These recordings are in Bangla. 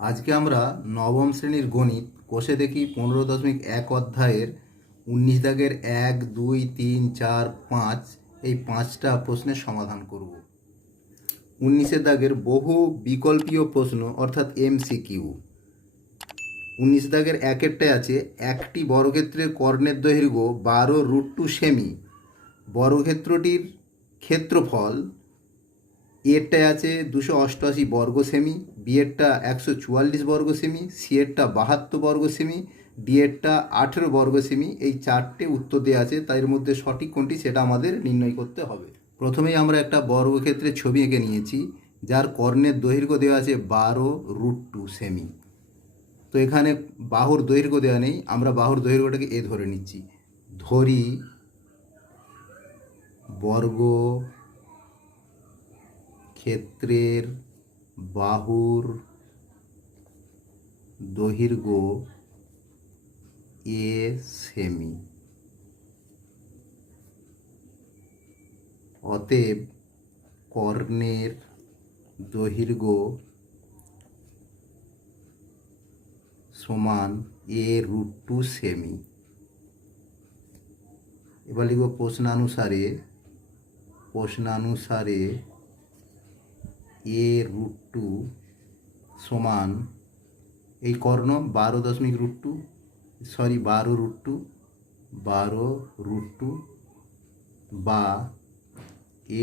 আজকে আমরা নবম শ্রেণীর গণিত কোষে দেখি 15.1 অধ্যায়ের 19 দাগের 1, 2, 3, 4, 5 এই 5টা প্রশ্নের সমাধান করব। 19 দাগের বহু বিকল্পীয় প্রশ্ন অর্থাৎ MCQ। 19 দাগের 1-এরটায় আছে একটি বর্গক্ষেত্রের কর্ণের দৈর্ঘ্য 12√2 সেমি, বর্গক্ষেত্রটির ক্ষেত্রফল এরটায় আছে 288 বর্গ সেমি, বি এরটা 144 বর্গ সেমি, সি এরটা 72 বর্গ সেমি, ডি এরটা 18 বর্গ সেমি। এই চারটে উত্তর দেওয়া আছে, তার মধ্যে সঠিক কোনটি সেটা আমাদের নির্ণয় করতে হবে। প্রথমেই আমরা একটা বর্গক্ষেত্রের ছবি এঁকে নিয়েছি, যার কর্ণের দৈর্ঘ্য দেওয়া আছে 12√2 সেমি। তো এখানে বাহুর দৈর্ঘ্য দেওয়া নেই, আমরা বাহুর দৈর্ঘ্যটাকে এ ধরে নিচ্ছি। ধরি বর্গ ক্ষেত্রের বাহুর দৈর্ঘ্য এ সেমি, অতএব কর্ণের দৈর্ঘ্য সমান a√2 সেমি। এবার লিখব প্রশ্নানুসারে a√2 সমান এই কর্ণ 12√2 বা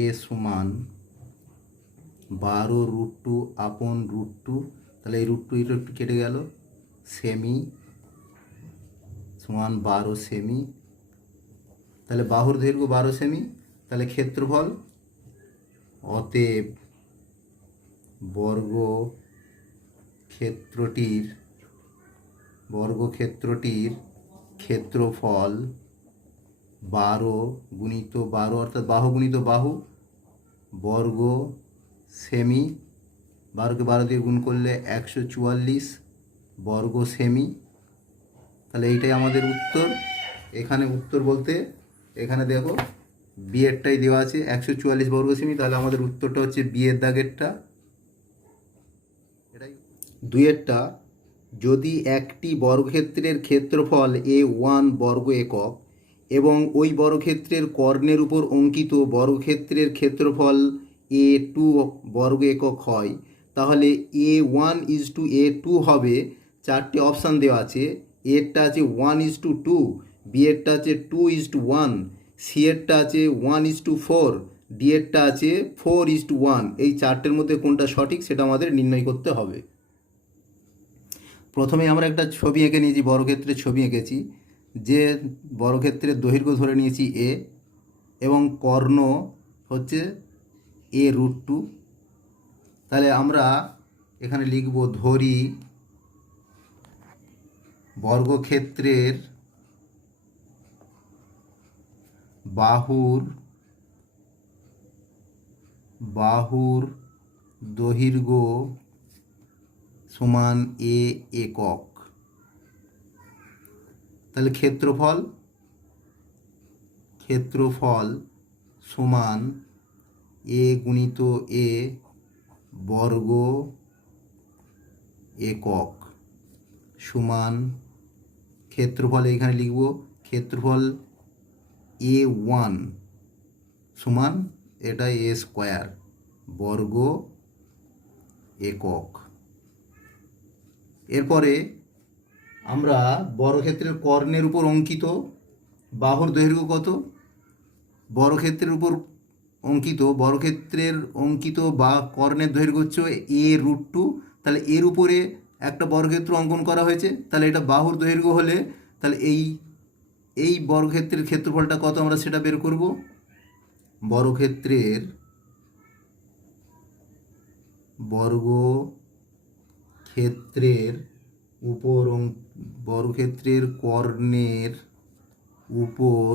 a সমান 12√2/√2। তাহলে এই √2 এটা একটু কেটে গেল, সেমি সমান 12 সেমি। তাহলে বাহুর দৈর্ঘ্য 12 সেমি, তাহলে ক্ষেত্রফল, অতএব বর্গক্ষেত্রটির ক্ষেত্রফল 12 গুণিত 12 অর্থাৎ বাহু গুণিত বাহু বর্গ সেমি। 12কে 12 দিয়ে গুণ করলে 144 বর্গ সেমি। তাহলে এইটাই আমাদের উত্তর। এখানে উত্তর বলতে এখানে দেখো বি এরটাই দেওয়া আছে 144 বর্গ সেমি, তাহলে আমাদের উত্তরটা হচ্ছে বি এর দাগেরটা। এটাই 2-এরটা, যদি একটি বর্গক্ষেত্রের ক্ষেত্রফল a1 বর্গ একক এবং ওই বর্গক্ষেত্রের কর্ণের উপর অঙ্কিত বর্গক্ষেত্রের ক্ষেত্রফল a2 বর্গ একক হয়, তাহলে a1:a2 হবে। চারটি অপশান দেওয়া আছে, এরটা আছে 1:2, বি এরটা আছে 2:1, সি এরটা আছে 1:4, ডি এরটা আছে 4:1। এই চারটের মধ্যে কোনটা সঠিক সেটা আমাদের নির্ণয় করতে হবে। প্রথমে আমরা একটা ছবি এঁকে নিয়েছি, বর্গক্ষেত্রের ছবি এঁকেছি, যে বর্গক্ষেত্রের দৈর্ঘ্য ধরে নিয়েছি এ এবং কর্ণ হচ্ছে a√2। তাহলে আমরা এখানে লিখব ধরি বর্গক্ষেত্রের বাহুর দৈর্ঘ্য সমান a একক। তাহলে ক্ষেত্রফল সমান a গুণিত a বর্গ একক সমান ক্ষেত্রফল, এখানে লিখব ক্ষেত্রফল a1 সমান এটা a² বর্গ একক। এরপরে আমরা বর্গক্ষেত্রের কর্ণের উপর অঙ্কিত বাহুর দৈর্ঘ্য কত, বর্গক্ষেত্রের অঙ্কিত বা কর্ণের দৈর্ঘ্য হচ্ছে a√2। তাহলে এর উপরে একটা বর্গক্ষেত্র অঙ্কন করা হয়েছে, তাহলে এটা বাহুর দৈর্ঘ্য হলে তাহলে এই বর্গক্ষেত্রের ক্ষেত্রফলটা কত আমরা সেটা বের করব। বর্গক্ষেত্রের কর্ণের উপর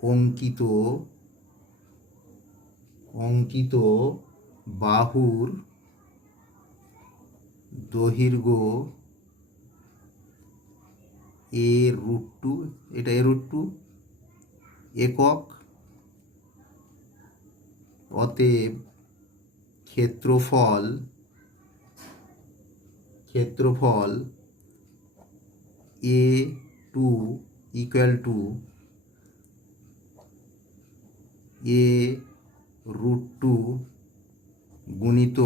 অঙ্কিত বাহুর দৈর্ঘ্য a√2, এটা a√2 একক, অতএব ক্ষেত্রফল ক্ষেত্রফল A2 ইকুয়াল টু A√2 গুণিত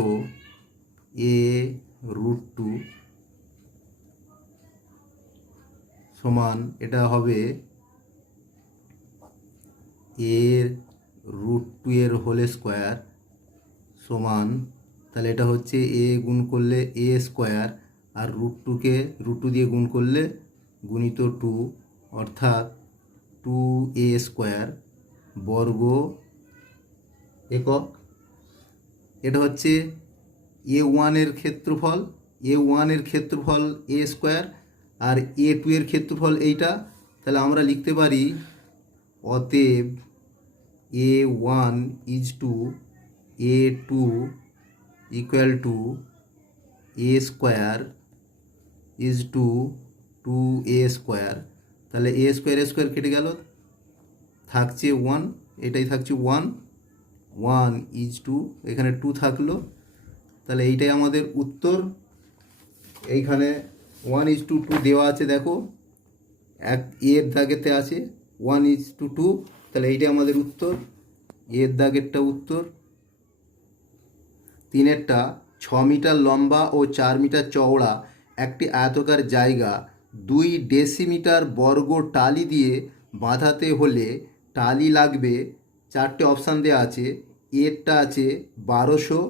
A√2 সমান এটা হবে A√2 এর হোল স্কোয়ার সমান, তাহলে এটা হচ্ছে A গুণ করলে A স্কোয়ার আর √2কে √2 দিয়ে গুণ করলে গুণিত 2 অর্থাৎ 2A স্কোয়ার বর্গ একক। এটা হচ্ছে A1 এর ক্ষেত্রফল, A1 এর ক্ষেত্রফল A স্কোয়ার আর A2 এর ক্ষেত্রফল এইটা। তাহলে আমরা লিখতে পারি অতএব A1 is to A2 equal to A square is to 2A square. তাহলে A স্কোয়ার কেটে গেল, থাকছে 1, এটাই থাকছে 1 ইজ টু, এখানে 2 থাকলো। তাহলে এইটাই আমাদের উত্তর। এইখানে 1:2 দেওয়া আছে, দেখো এক এর দাগেতে আছে 1:2, তাহলে এইটাই আমাদের উত্তর, এর দাগেরটা উত্তর। 3-এরটা 6 মিটার লম্বা ও 4 মিটার চওড়া একটি আয়তাকার জায়গা 2 ডেসিমিটার বর্গ টালি দিয়ে বাঁধাতে হলে টালি লাগবে, 4টে অপশান দেওয়া আছে। এরটা আছে 1200,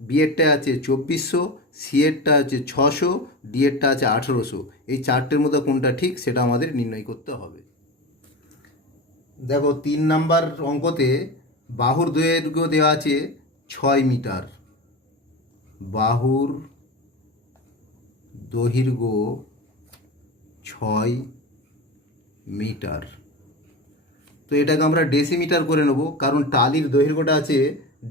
বিয়েরটা আছে 2400, সিয়েরটা আছে 600, ডিয়েরটা আছে 1800। এই 4টের মধ্যে কোনটা ঠিক সেটা আমাদের নির্ণয় করতে হবে। দেখো 3 নাম্বার অঙ্কতে বাহুর দৈর্ঘ্য দেওয়া আছে 6 মিটার, বাহুর দৈর্ঘ্য 6 মিটার। তো এটাকে আমরা ডেসিমিটার করে নেব, কারণ টালির দৈর্ঘ্যটা আছে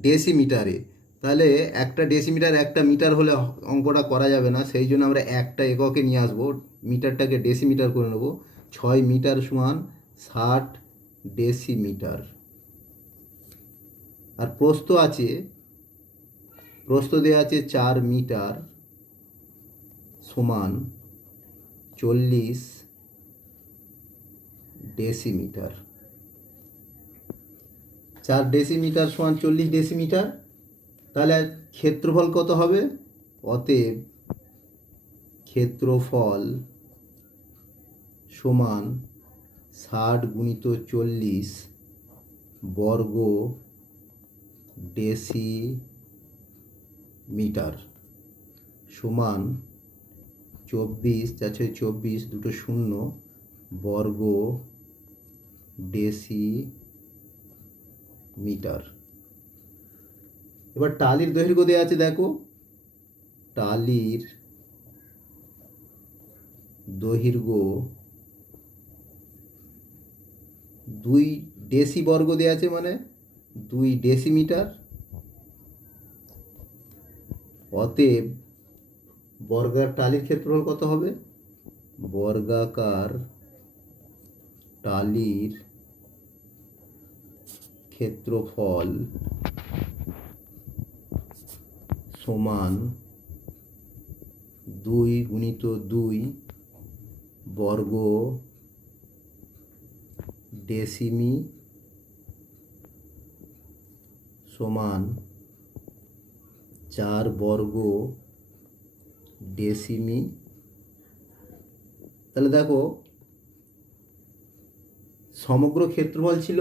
ডেসিমিটারে। তাহলে একটা ডেসিমিটার একটা মিটার হলে অঙ্কটা করা যাবে না, সেই জন্য আমরা একটা এককে নিয়ে আসবো, মিটারটাকে ডেসিমিটার করে নেব। 6 মিটার সমান 60 ডেসিমিটার। আর প্রস্থ আছে, প্রস্থ দেওয়া আছে 4 মিটার সমান 40 ডেসিমিটার। 4 ডেসিমিটার সমান 40 ডেসিমিটার। তাহলে ক্ষেত্রফল কত হবে? অতএব ক্ষেত্রফল সমান 60 গুণিত 40 বর্গ ডেসিমিটার সমান 24, 4×4 = 24, 2 0 বর্গ ডেসিমিটার। এবার টালির দৈর্ঘ্য দেওয়া আছে, দেখো টালির দৈর্ঘ্য 2 ডেসি বর্গ দেওয়া আছে, মানে 2 ডেসিমিটার। অতএব বর্গাকার টালির ক্ষেত্রফল কত হবে? বর্গাকার টালির ক্ষেত্রফল সমান 2 গুণিত 2 বর্গ ডেসিমি সমান 4 বর্গ ডেসিমি। তাহলে দেখো সমগ্র ক্ষেত্রফল ছিল,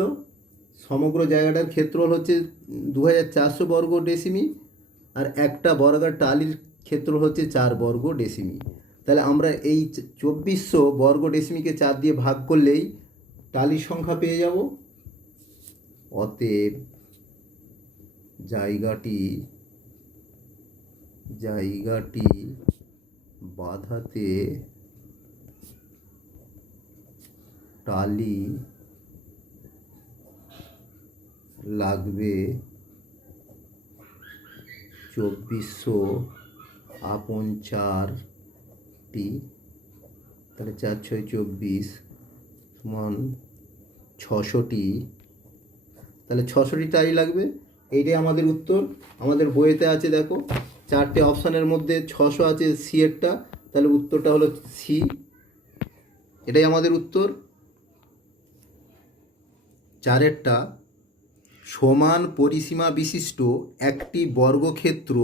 সমগ্র জায়গাটার ক্ষেত্রফল হচ্ছে 2400 বর্গ ডেসিমি, আর একটা বর্গাকার টালির ক্ষেত্রফল হচ্ছে 4 বর্গ ডেসিমি। তাহলে আমরা এই 2400 বর্গ ডেসিমিকে 4 দিয়ে ভাগ করলেই টালির সংখ্যা পেয়ে যাব। অতএব জায়গাটি বাঁধাতে টালি লাগবে 2400/4টি। তাহলে 4×6 = 24 সমান 600টি। তাহলে 600টি টালি লাগবে। এইটাই আমাদের উত্তর, আমাদের বইয়েতে আছে, দেখো চারটে অপশানের মধ্যে 600 আছে, সি এরটা, তাহলে উত্তরটা হলো সি। এটাই আমাদের উত্তর। চারেরটা, সমান পরিসীমা বিশিষ্ট একটি বর্গক্ষেত্র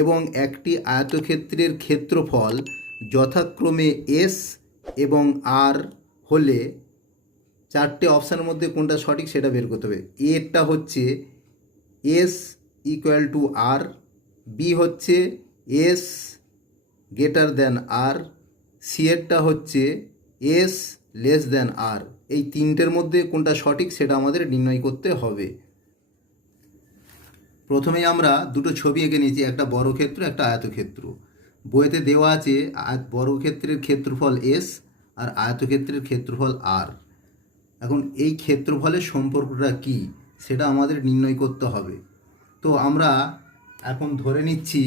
এবং একটি আয়তক্ষেত্রের ক্ষেত্রফল যথাক্রমে এস এবং আর হলে চারটে অপশানের মধ্যে কোনটা সঠিক সেটা বের করতে হবে। এরটা হচ্ছে S equal to R, B হচ্ছে S greater than R, C এরটা হচ্ছে এস লেস দ্যান আর। এই তিনটের মধ্যে কোনটা সঠিক সেটা আমাদের নির্ণয় করতে হবে। প্রথমেই আমরা দুটো ছবি এঁকে নিয়েছি, একটা বর্গক্ষেত্র একটা আয়তক্ষেত্র। বইতে দেওয়া আছে বর্গক্ষেত্রের ক্ষেত্রফল এস আর আয়তক্ষেত্রের ক্ষেত্রফল আর। এখন এই ক্ষেত্রফলের সম্পর্কটা কি সেটা আমাদের নির্ণয় করতে হবে। তো আমরা এখন ধরে নিচ্ছি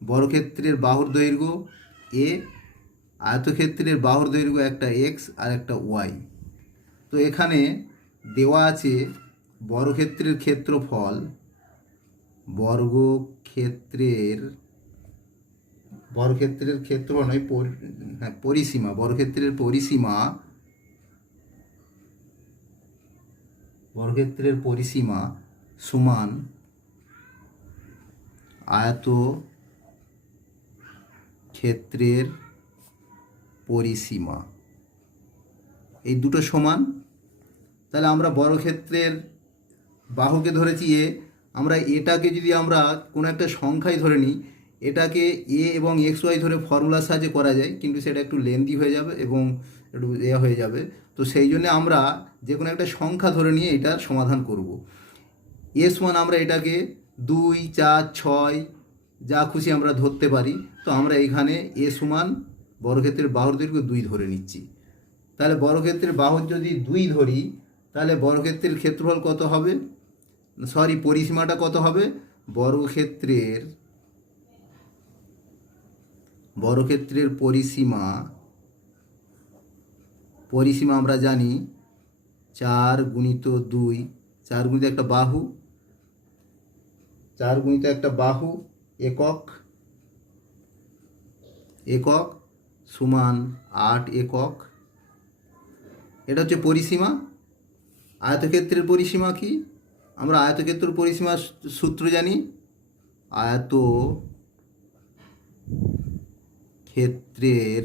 বর্গক্ষেত্রের বাহুর দৈর্ঘ্য এ, আয়তক্ষেত্রের বাহুর দৈর্ঘ্য একটা এক্স আর একটা ওয়াই। তো এখানে দেওয়া আছে বর্গক্ষেত্রের ক্ষেত্রফল, বর্গক্ষেত্রের ক্ষেত্রফল নয়, পরিসীমা, বর্গক্ষেত্রের পরিসীমা সমান আয়তক্ষেত্রের পরিসীমা। এই দুটো সমান। তাহলে আমরা বর্গক্ষেত্রের বাহুকে ধরেছি এ, আমরা এটাকে যদি আমরা কোনো একটা সংখ্যায় ধরে নিই, এটাকে এ এবং এক্স ওয়াই ধরে ফর্মুলার সাহায্যে করা যায়, কিন্তু সেটা একটু লেন্দি হয়ে যাবে এবং একটু হয়ে যাবে। তো সেই জন্য আমরা যে কোনো একটা সংখ্যা ধরে নিয়ে এটার সমাধান করব। এস ওয়ান আমরা এটাকে 2, 4, 6 যা খুশি আমরা ধরতে পারি। তো আমরা এখানে এ সমান বর্গক্ষেত্রের বাহুর দৈর্ঘ্য 2 ধরে নিচ্ছি। তাহলে বর্গক্ষেত্রের বাহুর যদি 2 ধরি, তাহলে বর্গক্ষেত্রের ক্ষেত্রফল কত হবে, পরিসীমাটা কত হবে? বর্গক্ষেত্রের পরিসীমা আমরা জানি 4 গুণিত 2, 4 গুণিত একটা বাহু, 4 গুণিত একটা বাহু একক সমান 8 একক। এটা হচ্ছে পরিসীমা। আয়তক্ষেত্রের পরিসীমা কি? আমরা আয়তক্ষেত্রের পরিসীমার সূত্র জানি, আয়তক্ষেত্রের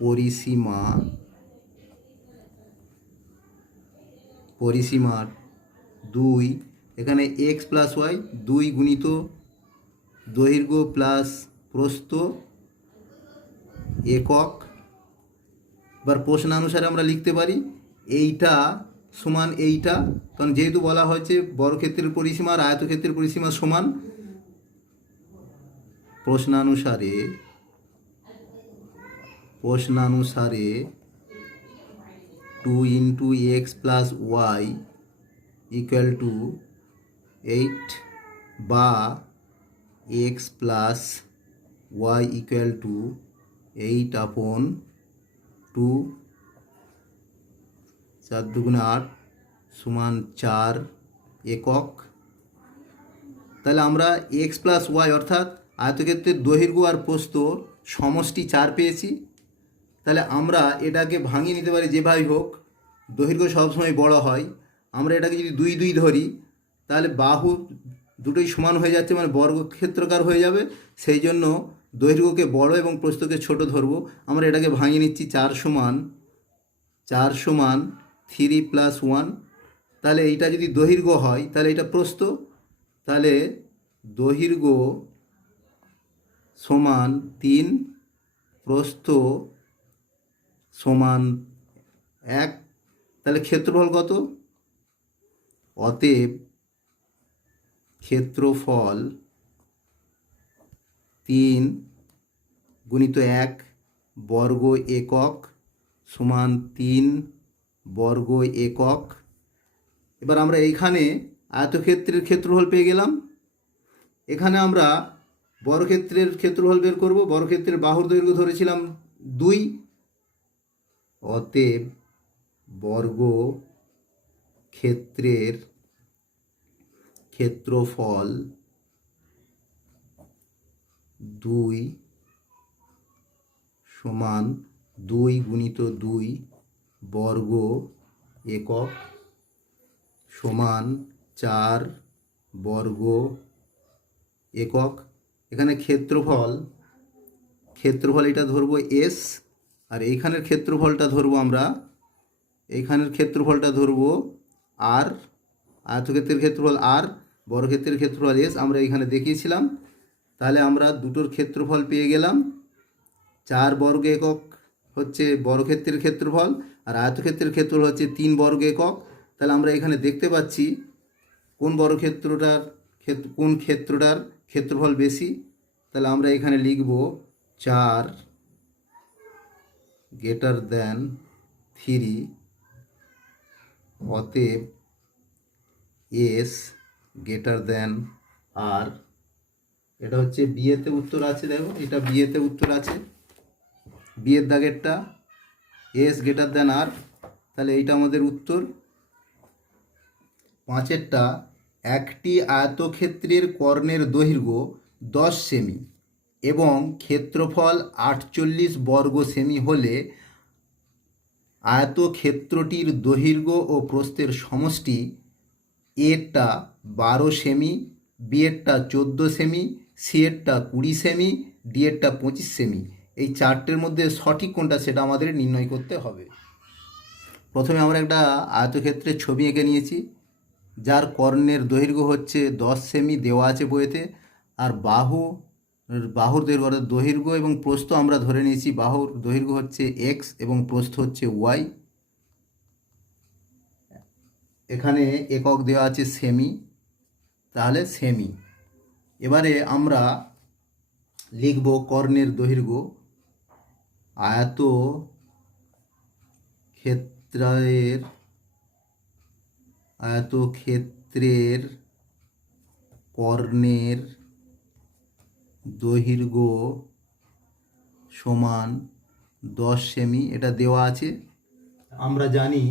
পরিসীমার 2, এখানে এক্স প্লাস ওয়াই, 2 গুণিত দৈর্ঘ্য প্লাস প্রস্থ একক। এবার প্রশ্নানুসারে আমরা লিখতে পারি এইটা সমান এইটা, কারণ যেহেতু বলা হয়েছে বর্গক্ষেত্রের পরিসীমা আর আয়তক্ষেত্রের পরিসীমা সমান। প্রশ্নানুসারে 2 into x plus y equal to 8, বা x plus y equal to 8/2, 4 দুগুণে 8 সমান 4 একক। তাহলে আমরা এক্স প্লাস ওয়াই অর্থাৎ আয়তক্ষেত্রের দৈর্ঘ্য আর প্রস্থ সমষ্টি 4 পেয়েছি। তাহলে আমরা এটাকে ভাঙিয়ে নিতে পারি যেভাবেই হোক, দৈর্ঘ্য সবসময় বড় হয়। আমরা এটাকে যদি 2, 2 ধরি, তাহলে বাহু দুটোই সমান হয়ে যাচ্ছে, মানে বর্গক্ষেত্রাকার হয়ে যাবে। সেই জন্য দৈর্ঘ্যকে বড় এবং প্রস্থকে ছোট ধরবো। আমরা এটাকে ভাঙিয়ে নিচ্ছি, 4 সমান 3 প্লাস 1। তাহলে এইটা যদি দৈর্ঘ্য হয় তাহলে এটা প্রস্থ, তাহলে দৈর্ঘ্য সমান 3, প্রস্থ সমান 1। তাহলে ক্ষেত্রফল কত? অতএব ক্ষেত্রফল 3 গুণিত 1 বর্গ একক সমান 3 বর্গ একক। এবার আমরা এইখানে আয়তক্ষেত্রের ক্ষেত্রফল পেয়ে গেলাম। এখানে আমরা বর্গক্ষেত্রের ক্ষেত্রফল বের করব। বর্গক্ষেত্রের বাহুর দৈর্ঘ্য ধরেছিলাম 2, অতএব বর্গক্ষেত্রের ক্ষেত্রফল 2 সমান 2 গুণিত 2 বর্গ একক সমান 4 বর্গ একক। এখানে ক্ষেত্রফল এটা ধরবো এস, আর এইখানের ক্ষেত্রফলটা ধরবো আমরা, এইখানের ক্ষেত্রফলটা ধরবো আর, আয়তক্ষেত্রের ক্ষেত্রফল আর, বর্গক্ষেত্রের ক্ষেত্রফল এস আমরা এখানে দেখিয়েছিলাম। তাহলে আমরা দুটোর ক্ষেত্রফল পেয়ে গেলাম। 4 বর্গ একক হচ্ছে বর্গক্ষেত্রের ক্ষেত্রফল, আর আয়তক্ষেত্রের ক্ষেত্রফল হচ্ছে 3 বর্গ একক। তাহলে আমরা এখানে দেখতে পাচ্ছি কোন ক্ষেত্রটার ক্ষেত্রফল বেশি। তাহলে আমরা এখানে লিখব 4 গ্রেটার দেন 3, অতএব এস গ্রেটার দেন আর। এটা হচ্ছে বিয়েতে উত্তর আছে, দেখো এটা বিয়েতে উত্তর আছে, বিয়ের দাগেরটা এস গ্রেটার দেন আর। তাহলে এইটা আমাদের উত্তর। 5এরটা, একটি আয়তক্ষেত্রের কর্ণের দৈর্ঘ্য 10 সেমি এবং ক্ষেত্রফল 48 বর্গ সেমি হলে আয়তক্ষেত্রটির দৈর্ঘ্য ও প্রস্থের সমষ্টি এরটা 12 সেমি, বিয়েরটা 14 সেমি, সিয়েরটা 20 সেমি, ডিয়েরটা 25 সেমি। এই চারটের মধ্যে সঠিক কোনটা সেটা আমাদের নির্ণয় করতে হবে। প্রথমে আমরা একটা আয়তক্ষেত্রের ছবি এঁকে নিয়েছি, যার কর্ণের দৈর্ঘ্য হচ্ছে 10 সেমি দেওয়া আছে বইতে, আর বাহুর দৈর্ঘ্য এবং প্রস্থ আমরা ধরে নিয়েছি, বাহুর দৈর্ঘ্য হচ্ছে এক্স এবং প্রস্থ হচ্ছে ওয়াই। এখানে একক দেওয়া আছে সেমি, তাহলে সেমি। এবারে আমরা লিখব কর্ণের দৈর্ঘ্য। আয়তক্ষেত্রের কর্ণের দৈর্ঘ্য সমান 10 সেমি, এটা দেওয়া আছে। আমরা জানি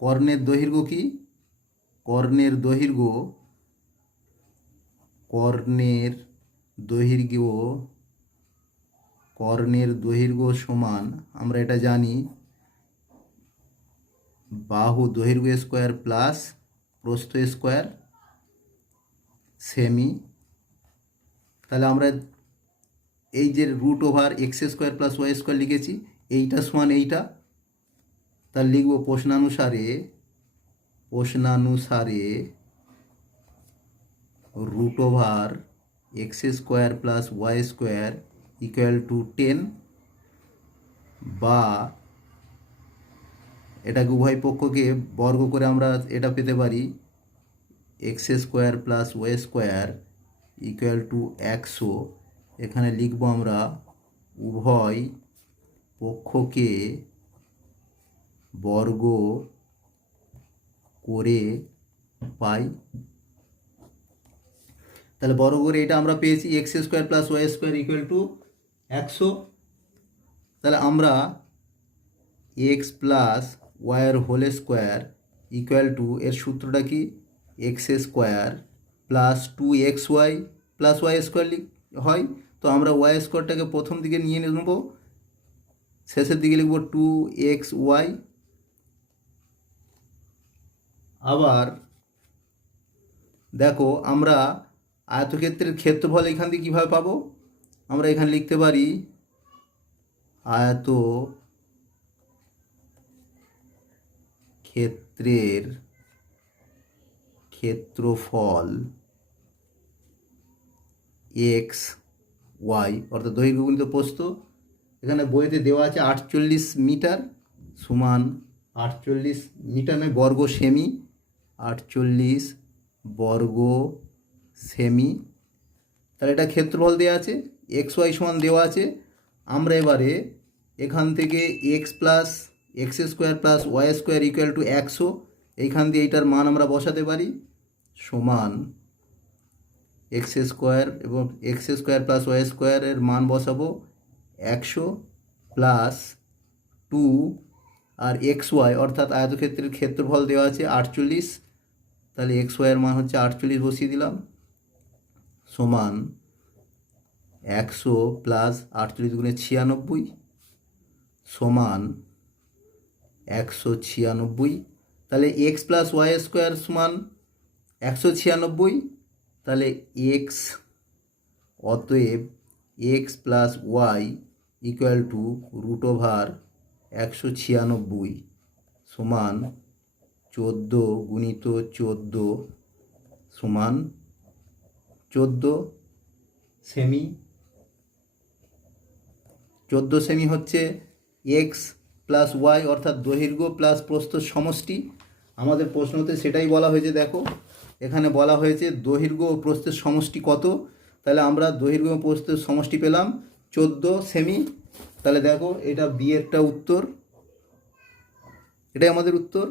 কর্ণের দৈর্ঘ্য কি, কর্ণের দৈর্ঘ্য সমান, আমরা এটা জানি বাহু দৈর্ঘ্য স্কোয়ার প্লাস প্রস্থ স্কোয়ার সেমি। তাহলে আমরা এই যে √ওভার X square plus Y square লিখেছি, এইটা সমান এইটা, তাহলে লিখব প্রশ্নানুসারে √ওভার X square plus Y square equal to 10, বা এটাকে উভয় পক্ষকে বর্গ করে আমরা এটা পেতে পারি x square plus Y square equal to 100। এখানে লিখব আমরা উভয় পক্ষকে বর্গ করে পাই। তাহলে বর্গ করে এটা আমরা পেয়েছি x square plus Y square equal to 100। তাহলে আমরা এক্স প্লাস ওয়াইয়ের হোল স্কোয়ার ইকুয়াল টু, এর সূত্রটা কি, x square plus 2xy plus Y square হয়। তো আমরা ওয়াই স্কোয়ারটাকে প্রথম দিকে নিয়ে নেব, শেষের দিকে লিখব 2xy। আবার দেখো আমরা আয়তক্ষেত্রের ক্ষেত্রফল এখান থেকে কীভাবে পাবো, আমরা এখানে লিখতে পারি আয়তক্ষেত্রের ক্ষেত্রফল এক্স ওয়াই অর্থাৎ দৈর্ঘ্য গুণিত প্রস্থ। এখানে বইতে দেওয়া আছে 48 মিটার সমান 48 মিটার নয় বর্গ সেমি, 48 বর্গ সেমি। তাহলে এটা ক্ষেত্রফল দেওয়া আছে, এক্স ওয়াই সমান দেওয়া আছে। আমরা এবারে এখান থেকে x plus x square plus Y square equal to 100, এইখান দিয়ে এইটার মান আমরা বসাতে পারি, সমান এক্স স্কোয়ার এবং এক্স স্কোয়ার প্লাস ওয়াই স্কোয়ারের মান বসাবো 100 প্লাস 2, আর এক্স ওয়াই অর্থাৎ আয়তক্ষেত্রের ক্ষেত্রফল দেওয়া আছে 48, তাহলে এক্স ওয়াইয়ের মান হচ্ছে 48 বসিয়ে দিলাম, সমান 100 প্লাস 48 গুণে 96 সমান 196। তাহলে এক্স প্লাস ওয়াই স্কোয়ার সমান 196। তাহলে এক্স, অতএব x plus y equal to root over 196 সমান 14 গুণিত 14 সমান 14 সেমি। 14 সেমি হচ্ছে এক্স প্লাস ওয়াই অর্থাৎ দৈর্ঘ্য প্লাস প্রস্থর সমষ্টি। আমাদের প্রশ্নতে সেটাই বলা হয়েছে। দেখো এখানে বলা হয়েছে দৈর্ঘ্য ও প্রস্থের সমষ্টি কত। তাহলে আমরা দৈর্ঘ্য ও প্রস্থের সমষ্টি পেলাম 14 সেমি। তাহলে দেখো এটা বি এরটা উত্তর, এটাই আমাদের উত্তর।